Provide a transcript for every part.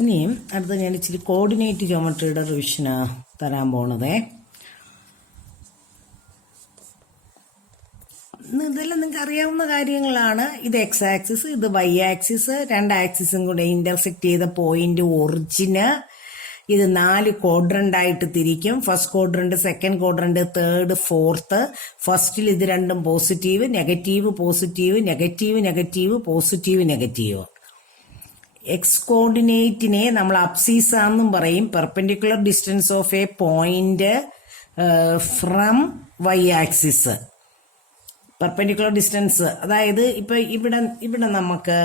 ഇനിയും അടുത്ത ഞാൻ ഇച്ചിരി കോർഡിനേറ്റ് ജോമെട്രിയുടെ റിവിഷന് തരാൻ പോണതേ. ഇതെല്ലാം നിങ്ങൾക്ക് അറിയാവുന്ന കാര്യങ്ങളാണ്. ഇത് എക്സ് ആക്സിസ്, ഇത് വൈ ആക്സിസ്, രണ്ട് ആക്സിസും കൂടെ ഇന്റർസെക്ട് ചെയ്ത പോയിന്റ് ഒറിജിന്. ഇത് 4 ക്വാഡ്രന്റ് ആയിട്ട് തിരിക്കും. First quadrant, second quadrant, third, fourth. ഫസ്റ്റിൽ ഇത് രണ്ടും positive, negative, positive, negative, negative, positive, negative. X കോർഡിനേറ്റിനെ നമ്മൾ അബ്സീസ എന്നും പറയും. Perpendicular distance of a point from Y axis. Perpendicular distance, അതായത് ഇപ്പൊ ഇവിടെ നമുക്ക്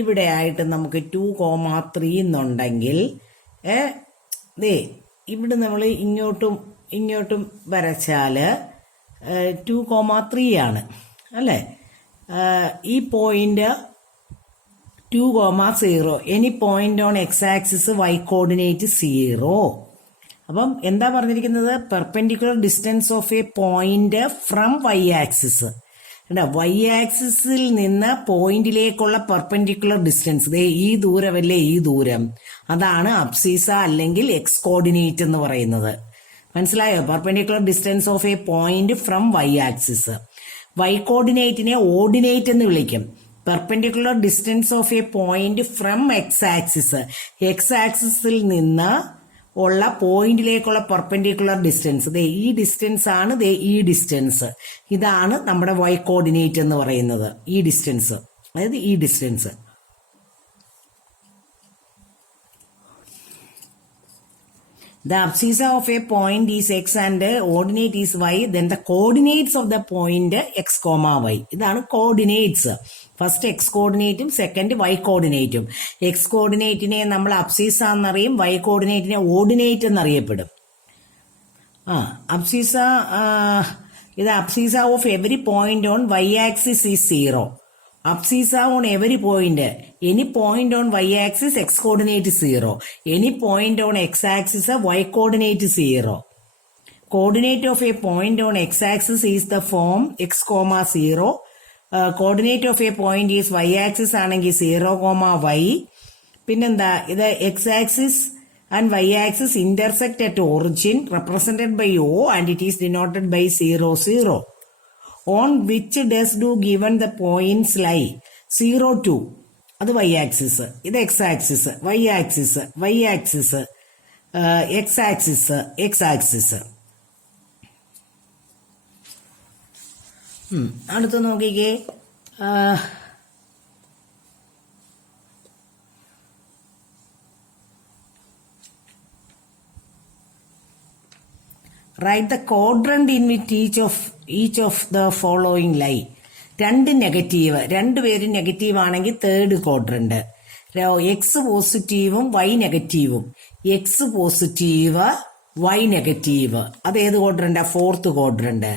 ഇവിടെ ആയിട്ട് നമുക്ക് 2,3 എന്നുണ്ടെങ്കിൽ ഇവിടെ നമ്മൾ ഇങ്ങോട്ടും വരച്ചാല് 2,3 ആണ് അല്ലേ. ഈ point 2,0. Any point on X axis Y coordinate 0. അപ്പം എന്താ പറഞ്ഞിരിക്കുന്നത്? Perpendicular distance of a point from Y axis. Y ആക്സിസിൽ നിന്ന് പോയിന്റിലേക്കുള്ള പെർപെൻഡിക്കുലർ ഡിസ്റ്റൻസ്, ഈ ദൂരമല്ലേ ഈ ദൂരം, അതാണ് അബ്സീസ അല്ലെങ്കിൽ എക്സ് കോർഡിനേറ്റ് എന്ന് പറയുന്നത്. മനസ്സിലായോ? Perpendicular distance of a point from Y axis. Y കോർഡിനേറ്റിനെ ഓർഡിനേറ്റ് എന്ന് വിളിക്കും. Perpendicular distance of a point from X axis, X ആക്സിസിൽ നിന്ന് ഉള്ള പോയിന്റിലേക്കുള്ള പെർപെൻഡിക്കുലർ ഡിസ്റ്റൻസ്, ഈ ഡിസ്റ്റൻസ് ആണ് ഈ ഡിസ്റ്റൻസ്. ഇതാണ് നമ്മുടെ വൈ കോർഡിനേറ്റ് എന്ന് പറയുന്നത്. ഈ ഡിസ്റ്റൻസ്, അതായത് ഈ distance. The abscissa of a point is x and ordinate is y. Then the coordinates of the point x, y. ഇതാണ് കോർഡിനേറ്റ്സ്. ഫസ്റ്റ് എക്സ് കോർഡിനേറ്റും സെക്കൻഡ് വൈ കോർഡിനേറ്റും. എക്സ് കോർഡിനേറ്റിനെ നമ്മൾ അബ്സീസ എന്നറിയും, വൈ കോർഡിനേറ്റിനെ ഓർഡിനേറ്റ് എന്നറിയപ്പെടും. അബ്സീസ, ഇത് abscissa of every point on Y axis is 0. Abscissa on every point. Any point on y-axis x coordinate 0. Any point on x-axis y coordinate 0. Coordinate of a point on x-axis is the form x, 0. Coordinate of a point is y-axis ആണെങ്കിൽ 0, y. പിന്നെന്താ, ഇത് x-axis and y-axis intersect at origin represented by O and it is denoted by 0, 0. On which does do given the points lie? 0, 2. അത് y axis. ഇത് x axis, y axis, y axis, x axis, x axis. അടുത്ത് നോക്കിക്കേ. Write the quadrant in which each of the following lie. രണ്ട് negative, രണ്ടുപേരും negative ആണെങ്കിൽ third quadrant. X പോസിറ്റീവും Y നെഗറ്റീവും. X positive Y negative, അതേത് ക്വാഡ്രന്റാ? Fourth quadrant.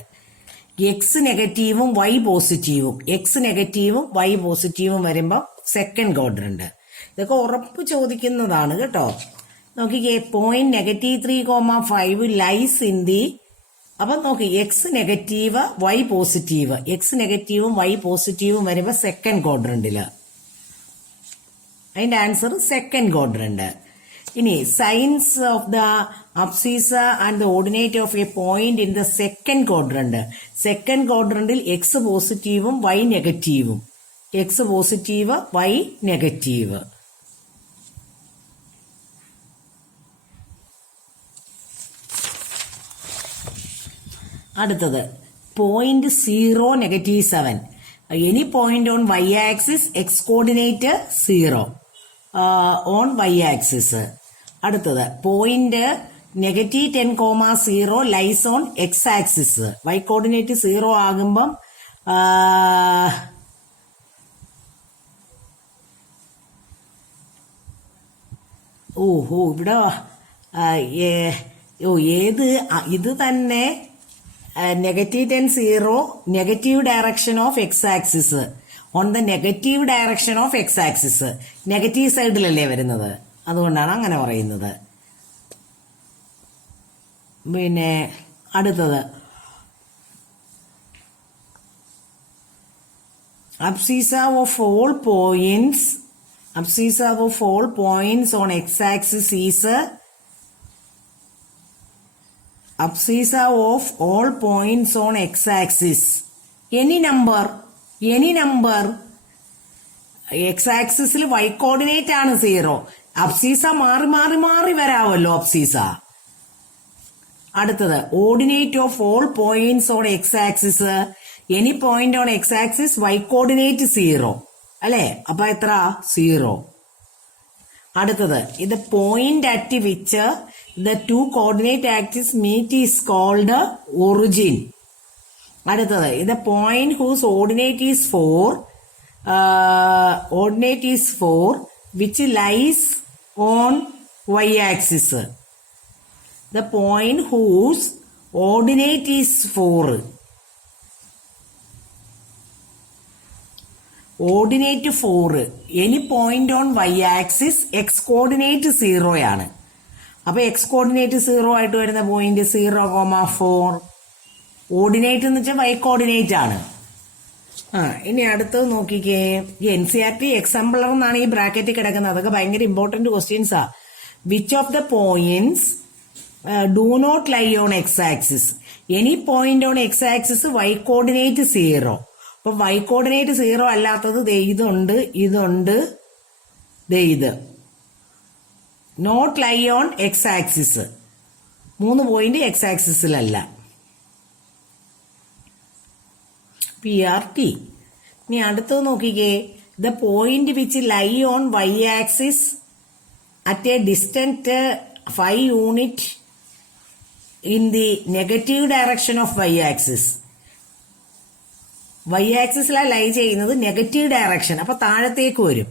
എക്സ് നെഗറ്റീവും വൈ പോസിറ്റീവും, എക്സ് നെഗറ്റീവും വൈ പോസിറ്റീവും വരുമ്പോൾ സെക്കൻഡ് ക്വാഡ്രന്റ്. ഇതൊക്കെ ഉറപ്പ് ചോദിക്കുന്നതാണ് കേട്ടോ. നോക്കിക്കേ, പോയിന്റ് -3,5 ലൈസ് ഇൻ ദി. അപ്പൊ നോക്കി, x negative y positive, x നെഗറ്റീവും വൈ പോസിറ്റീവും വരുമ്പോ സെക്കൻഡ് ക്വാഡ്രന്റില്. അതിന്റെ ആൻസർ സെക്കൻഡ് ക്വാഡ്രന്റ്. ഇനി signs of the abscissa and the ordinate of a point in the second quadrant. Second ക്വാഡ്രന്റിൽ എക്സ് പോസിറ്റീവും വൈ നെഗറ്റീവും, എക്സ് പോസിറ്റീവ് വൈ നെഗറ്റീവ്. അടുത്തത് point 0, -7. Any point on Y axis x coordinate 0 on Y axis. അടുത്തത് point -10,0 lies on X axis. Y coordinate 0 ആകുമ്പം ഇവിടെ ഏത് ഇത് തന്നെ -10, 0 negative direction of x axis, on the negative direction of x axis. Negative സൈഡിലല്ലേ വരുന്നത്, അതുകൊണ്ടാണ് അങ്ങനെ പറയുന്നത്. പിന്നെ അടുത്തത് abscissa of all points abscissa of all points on x-axis is abscissa of all points on x-axis. Any number x-axis y coordinate ആണ് 0. അബ്സീസ മാറി വരാമല്ലോ അബ്സീസ. അടുത്തത് ordinate of all points on X axis. Any point on X axis Y coordinate 0 അല്ലെ, അപ്പൊ എത്ര 0. അടുത്തത് ഇത് point at which the two coordinate axis meet is called origin. അടുത്തത് ഇത് point whose ordinate is 4 which lies on y-axis. The point whose ordinate is 4. Ordinate 4. Any point on y-axis x coordinate 0 ആണ്. അപ്പൊ x coordinate 0 ആയിട്ട് വരുന്ന point 0,4. Ordinate എന്ന് വെച്ചാൽ y coordinate ആണ്. ഇനി അടുത്തത് നോക്കിക്കേ. ഈ NCERT എക്സാമ്പിളർ എന്നാണ് ഈ ബ്രാക്കറ്റിൽ കിടക്കുന്നത്. അതൊക്കെ ഭയങ്കര ഇമ്പോർട്ടന്റ് ക്വസ്റ്റ്യൻസാ. Which of the points do not lie on X axis. Any point on X axis Y coordinate 0. അപ്പൊ വൈ കോർഡിനേറ്റ് 0 അല്ലാത്തത് ഇതുണ്ട്, ഇത് not lie on X axis. 3 point x ആക്സിസിലല്ല. PRT. ഇനി അടുത്തത് നോക്കിക്കേ. The point which lie on Y axis at a distant 5 unit in the negative direction of y axis. Y ആക്സിസിലാണ് lie ചെയ്യുന്നത്, നെഗറ്റീവ് ഡയറക്ഷൻ, അപ്പൊ താഴത്തേക്ക് വരും.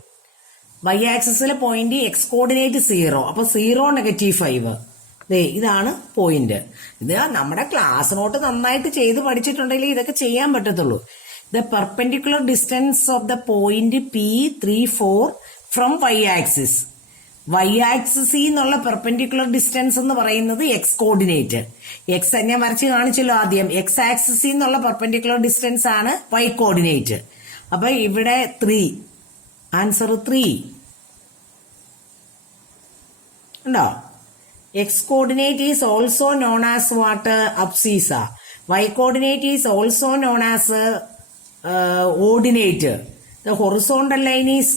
വൈ ആക്സിസിലെ പോയിന്റ് എക്സ് കോർഡിനേറ്റ് 0, അപ്പൊ 0 -5. ഇതാണ് പോയിന്റ്. ഇത് നമ്മുടെ ക്ലാസ് നോട്ട് നന്നായിട്ട് ചെയ്ത് പഠിച്ചിട്ടുണ്ടെങ്കിൽ ഇതൊക്കെ ചെയ്യാൻ പറ്റത്തുള്ളൂ. The perpendicular distance of the point P34 from Y axis. Y ആക്സിസിൽ നിന്നുള്ള പെർപെൻഡിക്കുലർ ഡിസ്റ്റൻസ് എന്ന് പറയുന്നത് എക്സ് കോർഡിനേറ്റ്. എക്സ് ഞാൻ വരച്ച് കാണിച്ചല്ലോ ആദ്യം. എക്സ് ആക്സിസിൽ നിന്നുള്ള പെർപെൻഡിക്കുലർ ഡിസ്റ്റൻസ് ആണ് വൈ കോർഡിനേറ്റ്. അപ്പൊ ഇവിടെ 3, ആൻസർ 3 ഉണ്ടോ. X coordinate is also known as what? Abscissa. Y coordinate is also known as ordinate. The horizontal line is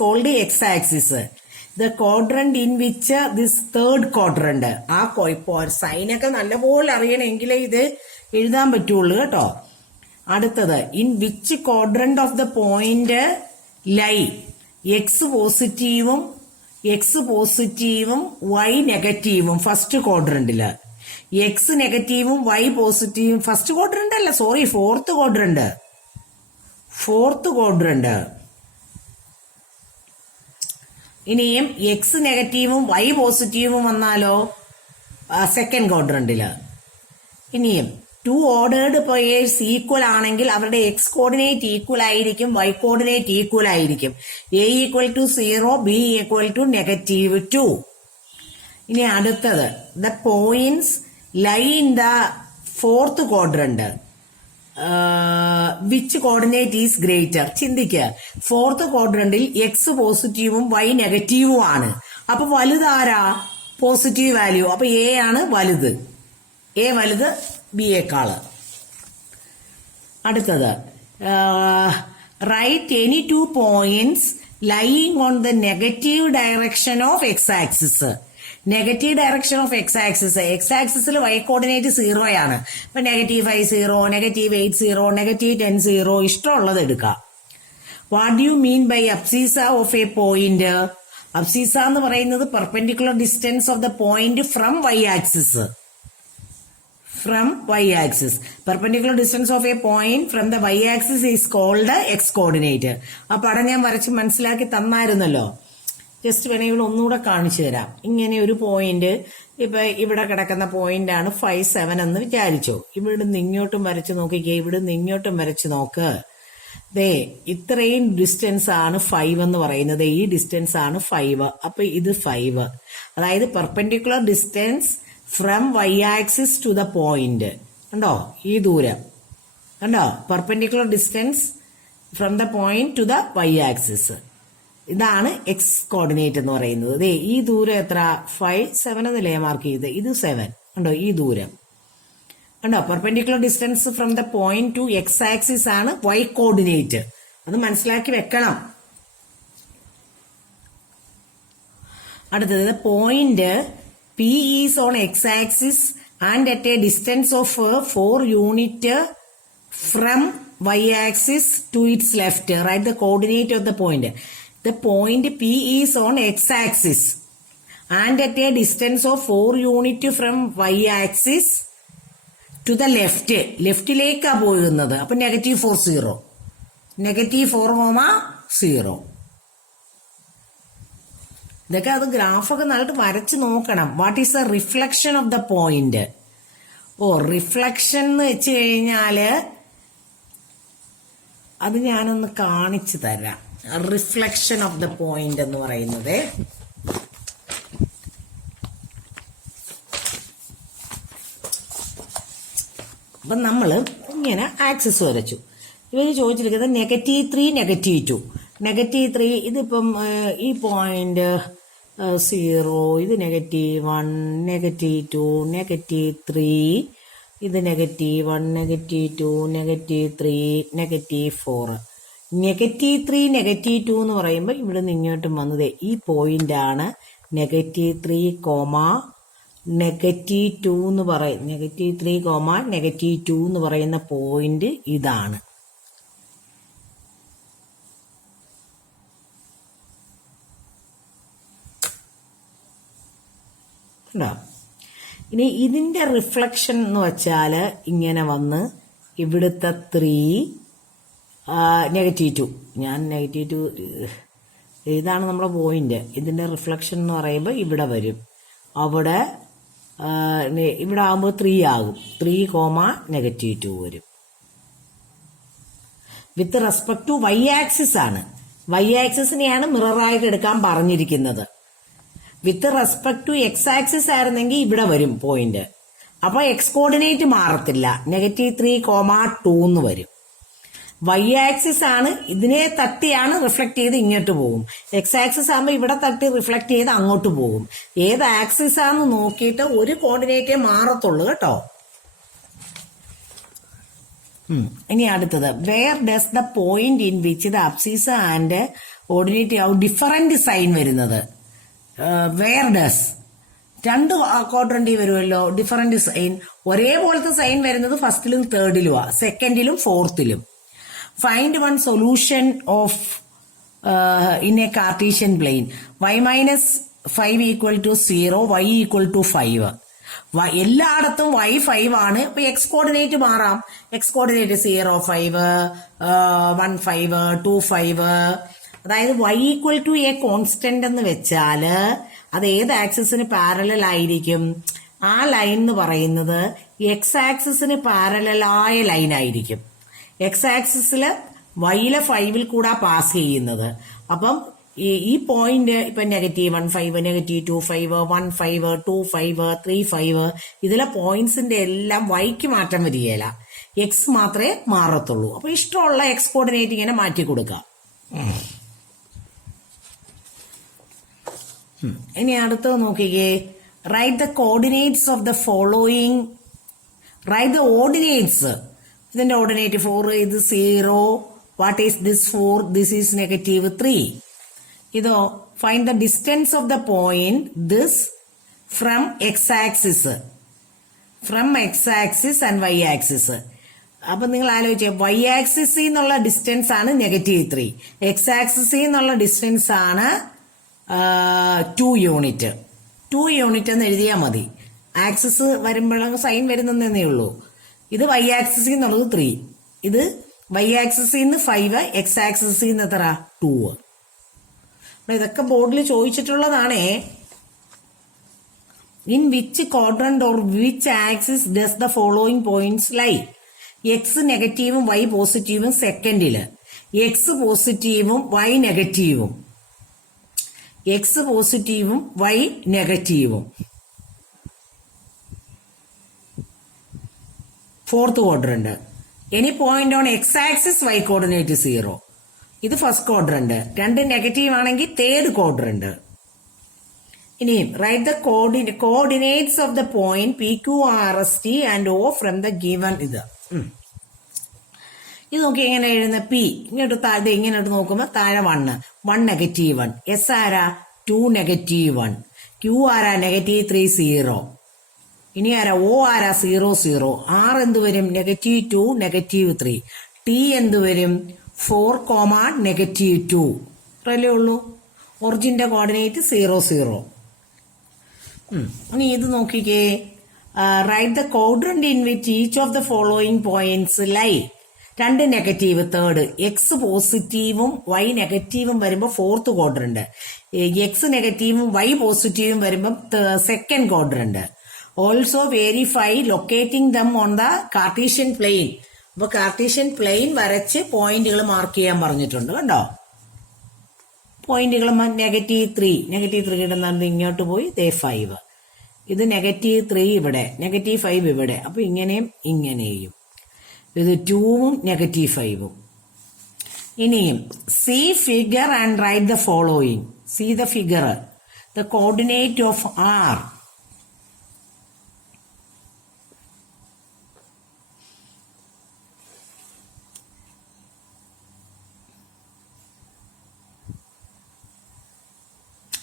called x-axis. The quadrant in which this third quadrant. ആ സൈനൊക്കെ നല്ലപോലെ അറിയണമെങ്കിലേ ഇത് എഴുതാൻ പറ്റുള്ളൂ കേട്ടോ. അടുത്തത് in which quadrant of the point lie. X പോസിറ്റീവും Y നെഗറ്റീവും first ക്വാഡ്രന്റില്. എക്സ് നെഗറ്റീവും വൈ പോസിറ്റീവും ഫസ്റ്റ് ക്വാഡ്രന്റ് അല്ല, സോറി, ഫോർത്ത് ക്വാഡ്രന്റ്. ഇനിയും എക്സ് നെഗറ്റീവും വൈ പോസിറ്റീവും വന്നാലോ സെക്കൻഡ് ക്വാഡ്രന്റില്. ഇനിയും 2 ഓർഡേർഡ് പെയേഴ്സ് ഈക്വൽ ആണെങ്കിൽ അവരുടെ എക്സ് കോർഡിനേറ്റ് ഈക്വൽ ആയിരിക്കും, വൈ കോർഡിനേറ്റ് ഈക്വൽ ആയിരിക്കും. A = 0, B = -2. ഇനി അടുത്തത് the points lie in the fourth quadrant. Which coordinate is greater. ചിന്തിക്കുക, ഫോർത്ത് ക്വാഡ്രന്റിൽ എക്സ് പോസിറ്റീവും വൈ നെഗറ്റീവും ആണ്. അപ്പൊ വലുതാരാ? Positive value. അപ്പൊ A ആണ് വലുത്. A വലുത് B യേക്കാള്. അടുത്തത് right any 2 points lying on the negative direction of x axis. Negative direction of x axis. X ആക്സിസിൽ വൈ കോർഡിനേറ്റ് 0 ആണ്. ഇപ്പൊ -5 0, -8 0, -10 0, ഇഷ്ടമുള്ളത് എടുക്കാം. What do you mean by abscissa of a point? Abscissa എന്ന് പറയുന്നത് perpendicular distance of the point from Y axis. Perpendicular distance of a point from the y-axis is called x coordinate. ആ പടം ഞാൻ വരച്ച് മനസ്സിലാക്കി തന്നായിരുന്നല്ലോ. ജസ്റ്റ് വേണമെങ്കിൽ ഒന്നുകൂടെ കാണിച്ചു തരാം. ഇങ്ങനെ ഒരു പോയിന്റ്, ഇപ്പൊ ഇവിടെ കിടക്കുന്ന പോയിന്റ് ആണ് 5 7 എന്ന് വിചാരിച്ചോ. ഇവിടുന്ന് ഇങ്ങോട്ടും വരച്ച് നോക്കിക്കേ, ഇവിടുന്ന് ഇങ്ങോട്ടും വരച്ച് നോക്ക്. ഇത്രയും ഡിസ്റ്റൻസ് ആണ് 5 എന്ന് പറയുന്നത്. ഈ ഡിസ്റ്റൻസ് ആണ് 5. അപ്പൊ ഇത് 5. അതായത് perpendicular distance from Y axis to the point. കണ്ടോ ഈ ദൂരം? കണ്ടോ perpendicular distance from the point to the Y axis. ഇതാണ് എക്സ് കോർഡിനേറ്റ് എന്ന് പറയുന്നത്. ദേ ഈ ദൂരം എത്ര? 5, 7 എന്നല്ലേ മാർക്ക് ചെയ്ത്. ഇത് 7 ഉണ്ടോ? ഈ ദൂരം ഉണ്ടോ? Perpendicular distance from the point to X axis ആണ് വൈ കോർഡിനേറ്റ്. അത് മനസ്സിലാക്കി വെക്കണം. അടുത്തത് point P is on X axis and at A distance of 4 unit from y axis to its left. Write the coordinate of the point. The point P is on x-axis and at a distance of 4 unit from y-axis to the left. ലെഫ്റ്റിലേക്കാ പോകുന്നത്. അപ്പൊ -4, 0. -4, 0. ഇതൊക്കെ അത് ഗ്രാഫൊക്കെ നന്നായിട്ട് വരച്ച് നോക്കണം. What is the reflection of the point? Reflection എന്ന് വെച്ച് കഴിഞ്ഞാല് അത് ഞാനൊന്ന് കാണിച്ചു തരാം. റിഫ്ലക്ഷൻ ഓഫ് ദ പോയിന്റ് എന്ന് പറയുന്നത് അപ്പൊ നമ്മള് ഇങ്ങനെ ആക്സിസ് വരച്ചു. ഇവര് ചോദിച്ചിരിക്കുന്നത് -3, -2. ഇതിപ്പം ഈ പോയിന്റ് 0, ഇത് -1, -2, -3, ഇത് -1, -2, -3, -4. -3, -2 എന്ന് പറയുമ്പോൾ ഇവിടെ നിന്ന് ഇങ്ങോട്ടും വന്നത് ഈ പോയിന്റ് ആണ്. -3, -2 എന്ന് പറയും. -3, -2 എന്ന് പറയുന്ന പോയിന്റ് ഇതാണ്. ഇനി ഇതിന്റെ റിഫ്ലക്ഷൻ എന്ന് വെച്ചാൽ ഇങ്ങനെ വന്ന് ഇവിടുത്തെ 3, -2. ഞാൻ -2, ഇതാണ് നമ്മുടെ പോയിന്റ്. ഇതിന്റെ റിഫ്ലക്ഷൻ എന്ന് പറയുമ്പോൾ ഇവിടെ വരും. അവിടെ ഇവിടെ ആകുമ്പോൾ 3 ആകും. 3, -2 വരും. With respect to Y axis ആണ്. വൈ ആക്സിസിനെയാണ് മിററായിട്ട് എടുക്കാൻ പറഞ്ഞിരിക്കുന്നത്. With respect to X axis ആയിരുന്നെങ്കിൽ ഇവിടെ വരും പോയിന്റ്. അപ്പൊ എക്സ് കോർഡിനേറ്റ് മാറത്തില്ല. -3, 2 എന്ന് വരും. വൈ ആക്സിസ് ആണ്. ഇതിനെ തട്ടിയാണ് റിഫ്ലക്ട് ചെയ്ത് ഇങ്ങോട്ട് പോകും. എക്സ് ആക്സിസ് ആകുമ്പോൾ ഇവിടെ തട്ടി റിഫ്ലക്ട് ചെയ്ത് അങ്ങോട്ട് പോകും. ഏത് ആക്സിസ് ആണെന്ന് നോക്കിയിട്ട് ഒരു കോർഡിനേറ്റേ മാറത്തുള്ളൂ കേട്ടോ. ഇനി അടുത്തത്, where does the point in which the abscissa and ordinate different sign വരുന്നത്? വേർ ഡസ് 2 ക്വാഡ്രന്റിൽ വരുമല്ലോ. ഡിഫറന്റ് സൈൻ ഒരേപോലത്തെ സൈൻ വരുന്നത് ഫസ്റ്റിലും തേർഡിലും, സെക്കൻഡിലും ഫോർത്തിലും. Find one solution of in a Cartesian plane. y-5 = 0, y = 5. എല്ലായിടത്തും y 5 ആണ്. ഇപ്പൊ എക്സ് കോർഡിനേറ്റ് മാറാം. X coordinate 0, 5, 1, 5, 2, 5. അതായത് y = a കോൺസ്റ്റന്റ് എന്ന് വെച്ചാല് അത് ഏത് ആക്സിസിന് പാരലൽ ആയിരിക്കും? ആ ലൈൻ എന്ന് പറയുന്നത് എക്സ് ആക്സിസിന് പാരലലായ ലൈൻ ആയിരിക്കും. എക്സ് ആക്സിസില് വൈയിലെ 5ൽ കൂടാ പാസ് ചെയ്യുന്നത്. അപ്പം ഈ പോയിന്റ് ഇപ്പൊ -1, 5, -2, 5, 1, 5, 2, 5, 3, 5 ഇതിലെ പോയിന്റ്സിന്റെ എല്ലാം വൈക്ക് മാറ്റം വരികയില്ല. എക്സ് മാത്രമേ മാറത്തുള്ളൂ. അപ്പൊ ഇഷ്ടമുള്ള എക്സ് കോർഡിനേറ്റ് ഇങ്ങനെ മാറ്റി കൊടുക്കാം. ഇനി അടുത്തത് നോക്കിക്കേ. Write the coordinates of the following. Write the ordinates. ഇതിന്റെ ഓർഡിനേറ്റ് 4, ഇത് 0. What is this 4? This is -3. ഇതോ find the distance of the point this from X axis. From X axis and Y axis. അപ്പൊ നിങ്ങൾ ആലോചിച്ചേ, Y ആക്സിസിൽ നിന്നുള്ള distance ആണ് -3. X ആക്സിസിൽ നിന്നുള്ള ഡിസ്റ്റൻസ് ആണ് 2 യൂണിറ്റ്. 2 യൂണിറ്റ് എന്ന് എഴുതിയാൽ മതി. ആക്സിസ് വരുമ്പോഴും സൈൻ വരുന്നതേ ഉള്ളൂ. ഇത് വൈ ആക്സിസിൽ നിന്നുള്ളത് 3. ഇത് വൈ ആക്സിസിൽ നിന്ന് 5, എക്സ് ആക്സിസിൽ നിന്ന് എത്ര? 2. ഇതൊക്കെ ബോർഡിൽ ചോദിച്ചിട്ടുള്ളതാണേ. In which quadrant or which axis does the following points lie? X നെഗറ്റീവും വൈ പോസിറ്റീവും സെക്കൻഡില്, എക്സ് പോസിറ്റീവും വൈ നെഗറ്റീവും, എക്സ് പോസിറ്റീവും വൈ നെഗറ്റീവും. Fourth quadrant. Any point on X axis Y coordinate 0. ഇത് ഫസ്റ്റ് ക്വാഡ്രന്റ്. രണ്ട് നെഗറ്റീവ് ആണെങ്കിൽ തേർഡ് ക്വാഡ്രന്റ്. ഇനിയും write the coordinates of the point P Q R S T and O from the given ഇത് നോക്കി എങ്ങനെ എഴുതുന്ന P ഇങ്ങോട്ട് താഴെ ഇങ്ങോട്ട് നോക്കുമ്പോൾ താഴെ 1 നെഗറ്റീവ് 1. എസ് ആരാ 2 നെഗറ്റീവ് 1. ക്യൂ ആരാ -3 0. ഇനി ആരാ ഒ ആരാ 0 0. ആർ എന്ത് വരും -2 -3. ടി എന്ത് വരും 4, -2. അത്രയല്ലേ ഉള്ളൂ. ഒറിജിന്റെ കോർഡിനേറ്റ് 0 0. ഇനി ഇത് നോക്കിക്കേ. Write the quadrant in which each of the following points lie. രണ്ട് നെഗറ്റീവ് തേർഡ്. എക്സ് പോസിറ്റീവും വൈ നെഗറ്റീവും വരുമ്പോൾ ഫോർത്ത് ക്വാഡ്രന്റ്. എക്സ് നെഗറ്റീവും വൈ പോസിറ്റീവും വരുമ്പോൾ second quadrant. Also verify locating them on the Cartesian plane. അപ്പൊ കാർട്ടീഷ്യൻ പ്ലെയിൻ വരച്ച് പോയിന്റുകൾ മാർക്ക് ചെയ്യാൻ പറഞ്ഞിട്ടുണ്ട്. കണ്ടോ പോയിന്റുകൾ -3 ഇടുന്നത് ഇങ്ങോട്ട് പോയി 5. ഇത് -3 ഇവിടെ, -5 ഇവിടെ. അപ്പൊ ഇങ്ങനെയും ഇങ്ങനെയും. ഇത് 2ഉം -5ഉം. ഇനിയും see figure and write the following. See the figure. The coordinate of R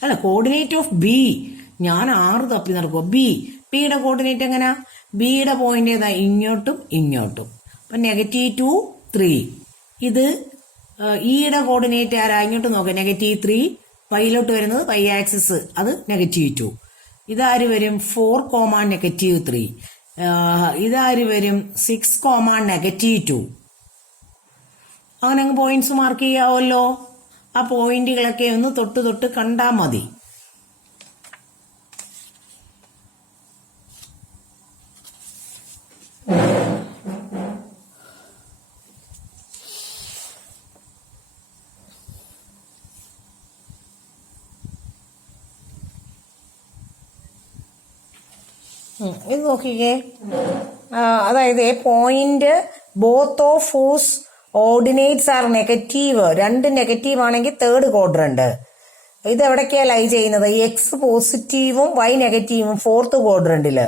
അല്ല കോർഡിനേറ്റ് ഓഫ് ബി. ഞാൻ 6 തപ്പി നടക്കുക. ബിയുടെ കോർഡിനേറ്റ് എങ്ങനെയാ? ബിയുടെ പോയിന്റ് ഏതാ? ഇങ്ങോട്ടും ഇങ്ങോട്ടും. അപ്പൊ -2 3. ഇത് ഇയുടെ കോർഡിനേറ്റ് ആരാ? ഇങ്ങോട്ട് നോക്കാം. -3. വൈയിലോട്ട് വരുന്നത് വൈ ആക്സിസ്, അത് -2. ഇതാര് വരും? 4, -3. ഇതാര് വരും? 6, -2. അങ്ങനെ അങ്ങ് പോയിന്റ്സ് മാർക്ക് ചെയ്യാവല്ലോ. ആ പോയിന്റുകളൊക്കെ ഒന്ന് തൊട്ട് കണ്ടാൽ മതി. ഇത് നോക്കിക്കേ. അതായത് point both of whose ordinates are negative. രണ്ട് നെഗറ്റീവ് ആണെങ്കിൽ തേർഡ് ക്വാഡ്രന്റ്. ഇത് എവിടേക്കാ ലൈ ചെയ്യുന്നത്? എക്സ് പോസിറ്റീവും വൈ നെഗറ്റീവും ഫോർത്ത് ക്വാഡ്രന്റില്.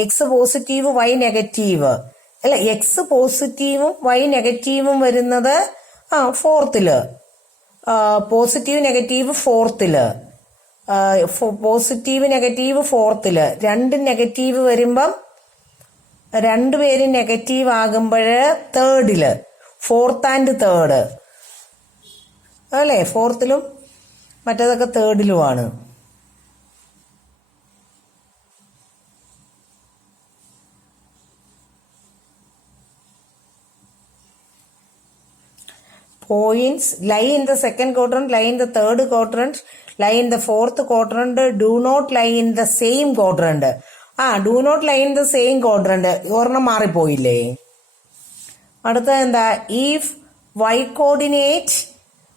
എക്സ് പോസിറ്റീവ് വൈ നെഗറ്റീവ് അല്ല, എക്സ് പോസിറ്റീവും വൈ നെഗറ്റീവും വരുന്നത് ഫോർത്തില്. പോസിറ്റീവ് നെഗറ്റീവ് ഫോർത്തില്. പോസിറ്റീവ് നെഗറ്റീവ് ഫോർത്തില്. രണ്ട് നെഗറ്റീവ് വരുമ്പം രണ്ടുപേരും നെഗറ്റീവ് ആകുമ്പോഴ് തേർഡില്. ഫോർത്ത് ആൻഡ് തേർഡ് അല്ലേ? ഫോർത്തിലും മറ്റേതൊക്കെ തേർഡിലുമാണ്. Points lie in the second quadrant, lie in the third quadrant, lie in the fourth quadrant, do not lie in the same quadrant. Do not lie in the same quadrant. ഒരെണ്ണം മാറിപ്പോയില്ലേ? അടുത്ത എന്താ? If y coordinate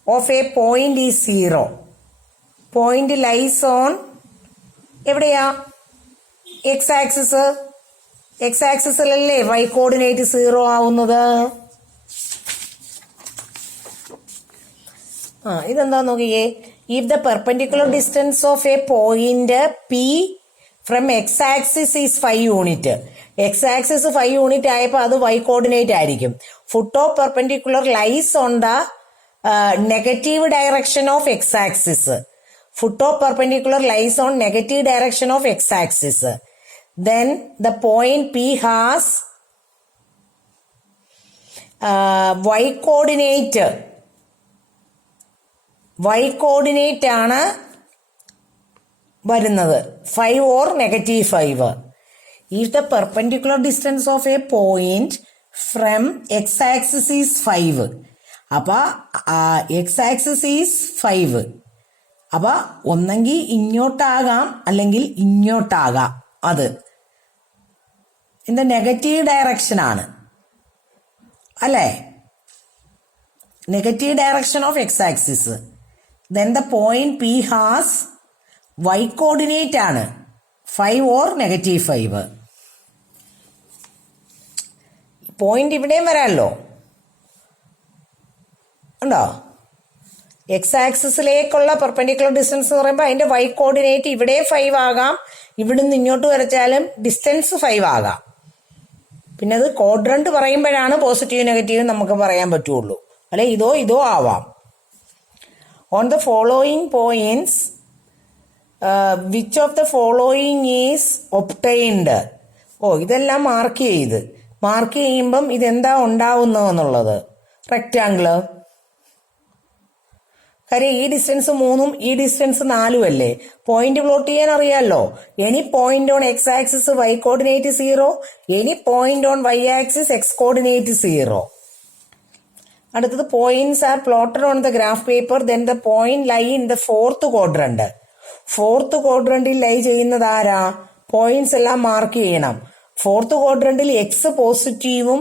of a point is 0, point lies on എവിടെയാ? X axis. X ആക്സിസിലല്ലേ y coordinate 0 ആവുന്നത്? ഇതെന്താ നോക്കിയേ. If the perpendicular distance of a point P from X axis is 5 unit. X axis 5 unit ആയപ്പോൾ അത് y coordinate ആയിരിക്കും. Foot of perpendicular lies on the negative direction of x axis. Foot of perpendicular lies on negative direction of x axis. Then the point P has y coordinate. Y coordinate ആണ് വരുന്നത് 5 or -5. If the perpendicular distance of a point from x-axis is 5, അപ്പൊ x-axis is 5. അപ്പൊ ഒന്നെങ്കിൽ ഇങ്ങോട്ടാകാം അല്ലെങ്കിൽ ഇങ്ങോട്ടാകാം. അത് in the negative direction ആണ് അല്ലേ? Negative direction of x-axis. Then the point P has y coordinate ആണ് 5 or -5. പോയിന്റ് ഇവിടെയും വരാമല്ലോ, ഉണ്ടോ? എക്സ് ആക്സിസിലേക്കുള്ള പെർപെൻഡിക്കുലർ ഡിസ്റ്റൻസ് എന്ന് പറയുമ്പോൾ അതിന്റെ y കോർഡിനേറ്റ് ഇവിടെ 5 ആകാം, ഇവിടുന്ന് ഇങ്ങോട്ട് വരച്ചാലും ഡിസ്റ്റൻസ് 5 ആകാം. പിന്നെ അത് ക്വാഡ്രന്റ് പറയുമ്പോഴാണ് പോസിറ്റീവ് നെഗറ്റീവ് നമുക്ക് പറയാൻ പറ്റുള്ളൂ, അല്ലെ ഇതോ ആവാം. On the following points which of the following is obtained. ഇതെല്ലാം മാർക്ക് ചെയ്യുമ്പം ഇതെന്താ ഉണ്ടാവുന്നതെന്നുള്ളത്. റെക്റ്റാങ്കിള്, കാര്യം ഈ ഡിസ്റ്റൻസ് 3 ഈ ഡിസ്റ്റൻസ് 4 അല്ലേ. പോയിന്റ് പ്ലോട്ട് ചെയ്യാൻ അറിയാമല്ലോ. Any point on X axis y coordinate 0, any point on y axis x coordinate 0. അടുത്തത് points are plotted on the graph paper, then the point lie in the fourth quadrant. Fourth ക്വാഡ്രന്റിൽ lie ചെയ്യുന്നത് ആരാ? Points എല്ലാം mark ചെയ്യണം. Fourth ക്വാഡ്രന്റിൽ x പോസിറ്റീവും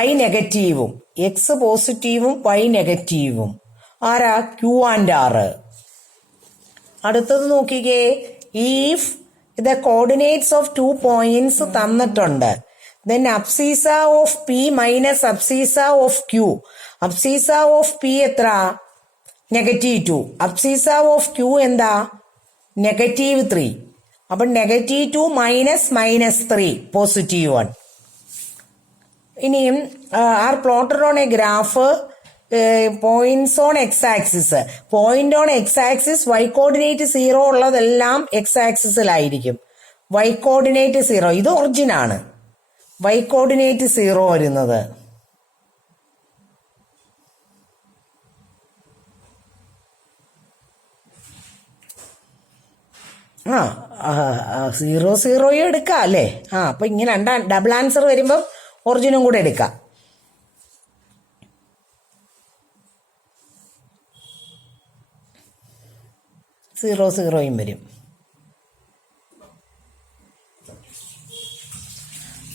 y നെഗറ്റീവും, x പോസിറ്റീവും y നെഗറ്റീവും ആരാ? Q and R. അടുത്തത് നോക്കിക്കേ, if the coordinates of 2 points തന്നിട്ടുണ്ട്, then അബ്സീസ of P minus abscissa of Q. Abscissa of P എത്ര? -2. അബ്സീസ ഓഫ് Q എന്താ? -3. അപ്പൊ -2 മൈനസ് -3 +1. ഇനിയും are plotted on a graph points on X axis. Point on X axis y coordinate 0 ഉള്ളതെല്ലാം X ആക്സിസിലായിരിക്കും. y coordinate 0 ഇത് origin ആണ്. y coordinate 0 വരുന്നത് ആ 0 എടുക്കാം അല്ലേ. അപ്പൊ ഇങ്ങനെ ഡബിൾ ആൻസർ വരുമ്പം ഒറിജിനും കൂടെ എടുക്കാം. സീറോയും വരും.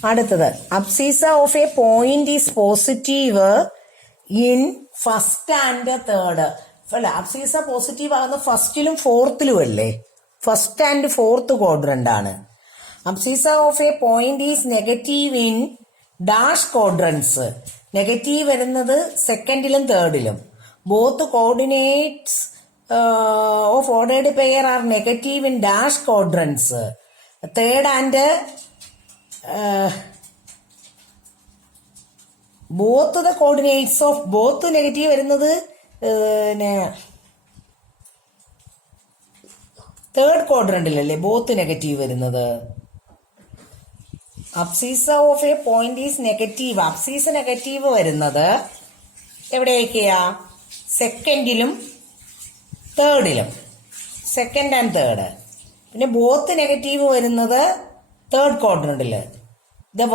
അടുത്തത് abscissa of a point is positive in first and third. അല്ല, അബ്സീസ പോസിറ്റീവ് ആകുന്ന ഫസ്റ്റിലും ഫോർത്തിലും അല്ലേ. ഫസ്റ്റ് ആൻഡ് ഫോർത്ത് ക്വാഡ്രന്റ് ആണ്. Abscissa of a point is negative in dash quadrants. Negative വരുന്നത് സെക്കൻഡിലും തേർഡിലും. Both coordinates of ordered pair are negative in dash quadrants. Third and both the coordinates of both negative വരുന്നത് third ക്വാഡ്രന്റിലല്ലേ both negative വരുന്നത്. Abscissa of a point is negative. Abscissa negative വരുന്നത് എവിടെയൊക്കെയാ? സെക്കൻഡിലും തേർഡിലും. Second and third. പിന്നെ both negative വരുന്നത് third ക്വാഡ്രന്റില്.